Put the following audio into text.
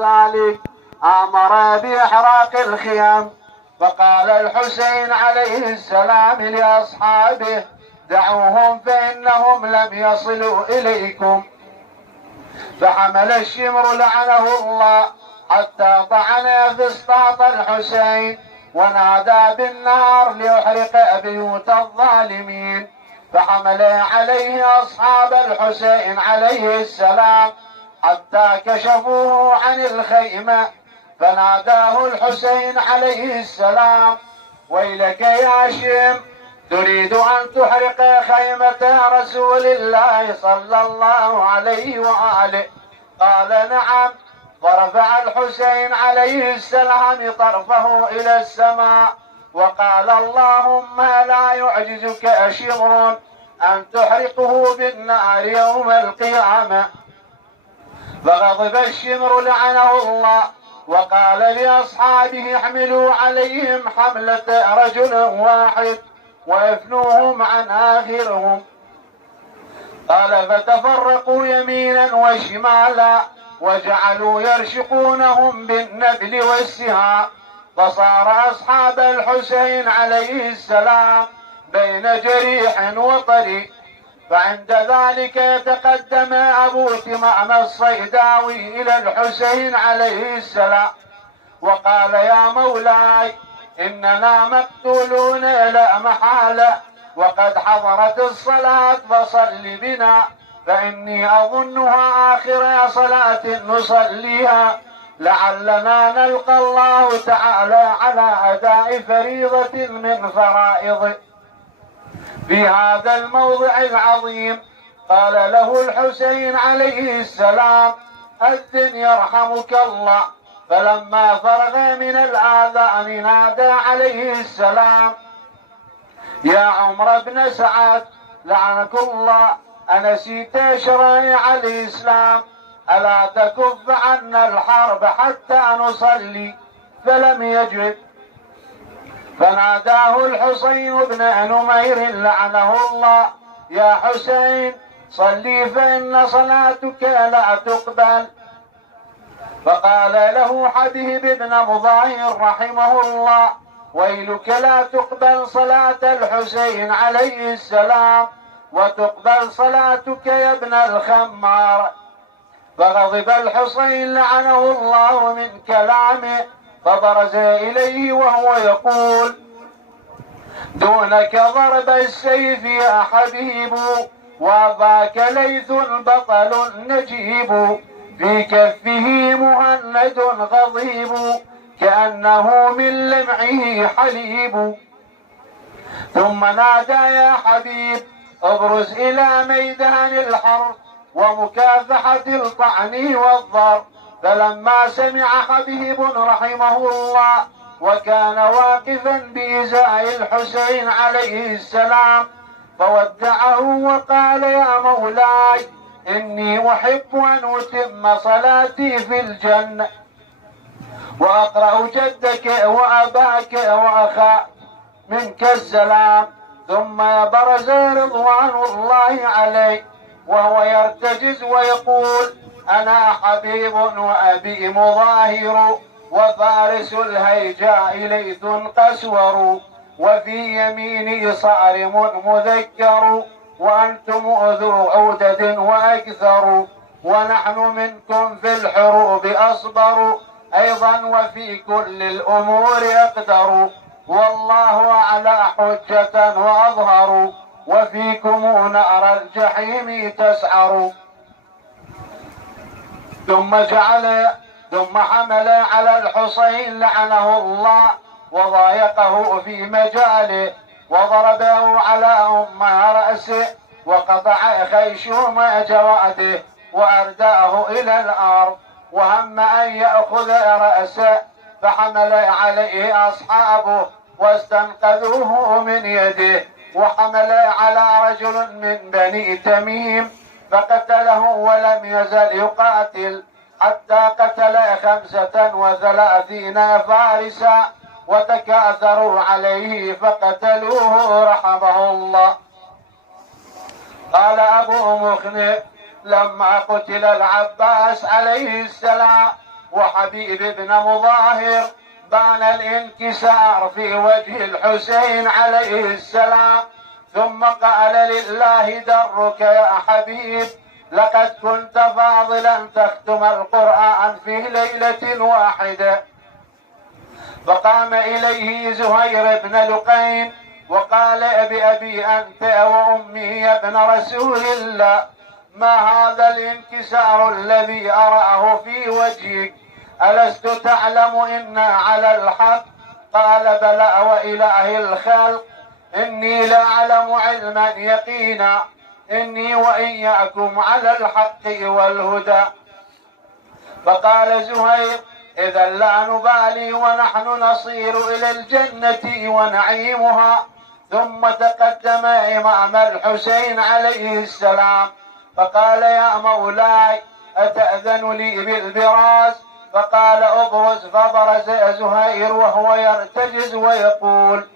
ذلك أمر بإحراق الخيام، فقال الحسين عليه السلام لأصحابه: دعوهم فإنهم لم يصلوا إليكم. فحمل الشمر لعنه الله حتى طعن فسطاط الحسين، ونادى بالنار ليحرق بيوت الظالمين. فحمل عليه أصحاب الحسين عليه السلام حتى كشفوه عن الخيمة، فناداه الحسين عليه السلام: ويلك يا شم، تريد أن تحرق خيمة رسول الله صلى الله عليه وآله؟ قال: نعم. فرفع الحسين عليه السلام طرفه إلى السماء وقال: اللهم لا يعجزك شمر أن تحرقه بالنار يوم القيامة. فغضب الشمر لعنه الله وقال لأصحابه: احملوا عليهم حملة رجل واحد وافنوهم عن آخرهم. قال: فتفرقوا يمينا وشمالا وجعلوا يرشقونهم بالنبل والسهام، فصار أصحاب الحسين عليه السلام بين جريح وطريق. فعند ذلك يتقدم أبو تمام الصيداوي إلى الحسين عليه السلام وقال: يا مولاي، إننا مقتولون لا محالة، وقد حضرت الصلاة، فصل بنا، فإني أظنها آخر صلاة نصليها، لعلنا نلقى الله تعالى على أداء فريضة من فرائضه في هذا الموضع العظيم. قال له الحسين عليه السلام: أذن يرحمك الله. فلما فرغ من الآذان نادى عليه السلام: يا عمر بن سعد، لعنك الله، أنسيت شرائع الإسلام؟ ألا تكف عنا الحرب حتى نصلي؟ فلم يجب. فناداه الحسين بن نمير لعنه الله: يا حسين، صلي فإن صلاتك لا تقبل. فقال له حبيب بن مظاهر رحمه الله: ويلك، لا تقبل صلاة الحسين عليه السلام وتقبل صلاتك يا ابن الخمار. فغضب الحسين لعنه الله من كلامه، فبرز إليه وهو يقول: دونك ضرب السيف يا حبيب، وذاك ليث بطل نجيب، في كفه مهند غضيب، كأنه من لمعه حليب. ثم نادى: يا حبيب، ابرز إلى ميدان الحرب ومكافحة الطعن والضرب. فلما سمع حبيب رحمه الله وكان واقفا بإزاء الحسين عليه السلام، فودعه وقال: يا مولاي، إني أحب أن أتم صلاتي في الجنة وأقرأ جدك وأباك وأخاك منك السلام. ثم برز رضوان الله عليه وهو يرتجز ويقول: أنا حبيب وأبي مظاهر، وفارس الهيجاء ليث قسور، وفي يميني صارم مذكر، وأنتم ذو عودة وأكثر، ونحن منكم في الحروب أصبر، أيضا وفي كل الأمور أقدر، والله على حجة وأظهر، وفيكم نار الجحيم تسعر. ثم حمل على الحسين لعنه الله وضايقه في مجاله، وضربه على رأسه، وقطع خيشوم جواده، وأرداه إلى الأرض، وهم أن يأخذ رأسه، فحمل عليه أصحابه واستنقذوه من يده، وحمل على رجل من بني تميم فقتله، ولم يزل يقاتل حتى قتل 35 فارسا، وتكاثروا عليه فقتلوه رحمه الله. قال أبو مخنف: لما قتل العباس عليه السلام وحبيب بن مظاهر بان الانكسار في وجه الحسين عليه السلام، ثم قال: لله درك يا حبيب، لقد كنت فاضلا تختم القرآن في ليلة واحدة. فقام إليه زهير بن لقين وقال: بأبي أنت وأمي يا ابن رسول الله، ما هذا الانكسار الذي أراه في وجهك؟ ألست تعلم إنا على الحق؟ قال: بلى وإله الخلق، إني لأعلم علما يقينا، إني وإياكم على الحق والهدى. فقال زهير: إذا لا نبالي ونحن نصير إلى الجنة ونعيمها. ثم تقدم إمام الحسين عليه السلام فقال: يا مولاي، أتأذن لي بالبراز؟ فقال: أبرز. فبرز زهير وهو يرتجز ويقول: